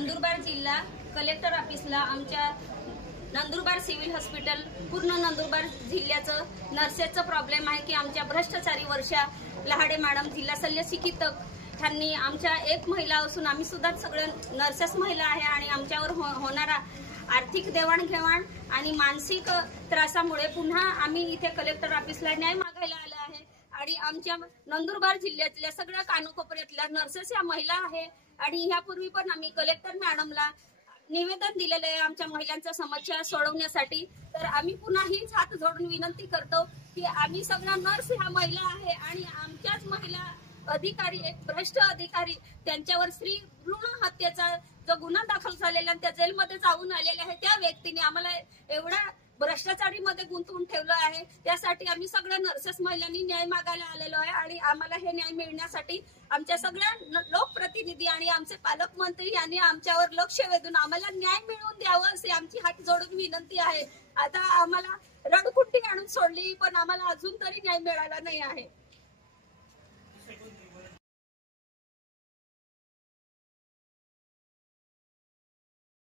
नंदुरबार जिल्हा कलेक्टर ऑफिसला आमच्या नंदुरबार सिव्हिल हॉस्पिटल पूर्ण नंदुरबार जिल्ह्याचं नर्सेसचं प्रॉब्लेम आहे की आमच्या भ्रष्टाचारी वर्षा लहाडे मॅडम जिल्हा शल्य चिकित्सक त्यांनी आमच्या एक महिला असून आम्ही सुद्धा सगळे नर्सेस महिला आहे आणि आमच्यावर होणारा आर्थिक देवाणघेवाण आणि मानसिक त्रासामुळे पुन्हा आम्ही इथे कलेक्टर ऑफिसला न्याय मागायला आलो आहे आणि आमच्या नंदुरबार जिल्ह्यातल्या सगळ्या कानाकोपऱ्यातल्या नर्सेस या महिला आहे आणि ह्यापूर्वी पण आम्ही कलेक्टर मॅडमला निवेदन दिलेलं आहे आमच्या महिलांच्या समस्या सोडवण्यासाठी। तर आम्ही पुन्हा हीच हात जोडून विनंती करतो की आम्ही सगळ्या नर्स ह्या महिला आहे आणि आमच्याच महिला अधिकारी एक भ्रष्ट अधिकारी त्यांच्यावर स्त्री भ्रूण हत्येचा जो गुन्हा दाखल झालेला त्या जेलमध्ये जाऊन आलेले आहे त्या व्यक्तीने आम्हाला एवढा भ्रष्टाचारीमध्ये गुंतवून ठेवलं आहे। त्यासाठी आम्ही सगळ्या नर्सेस महिलांनी न्याय मागायला आलेलो आहे आणि आम्हाला हे न्याय मिळण्यासाठी आमच्या सगळ्या लोकप्रतिनिधी आणि आमचे पालकमंत्री यांनी आमच्यावर लक्ष वेधून आम्हाला न्याय मिळवून द्यावं असे आमची हात जोडून विनंती आहे। आता आम्हाला रडकुंडी आणून सोडली पण आम्हाला अजून तरी न्याय मिळाला नाही आहे।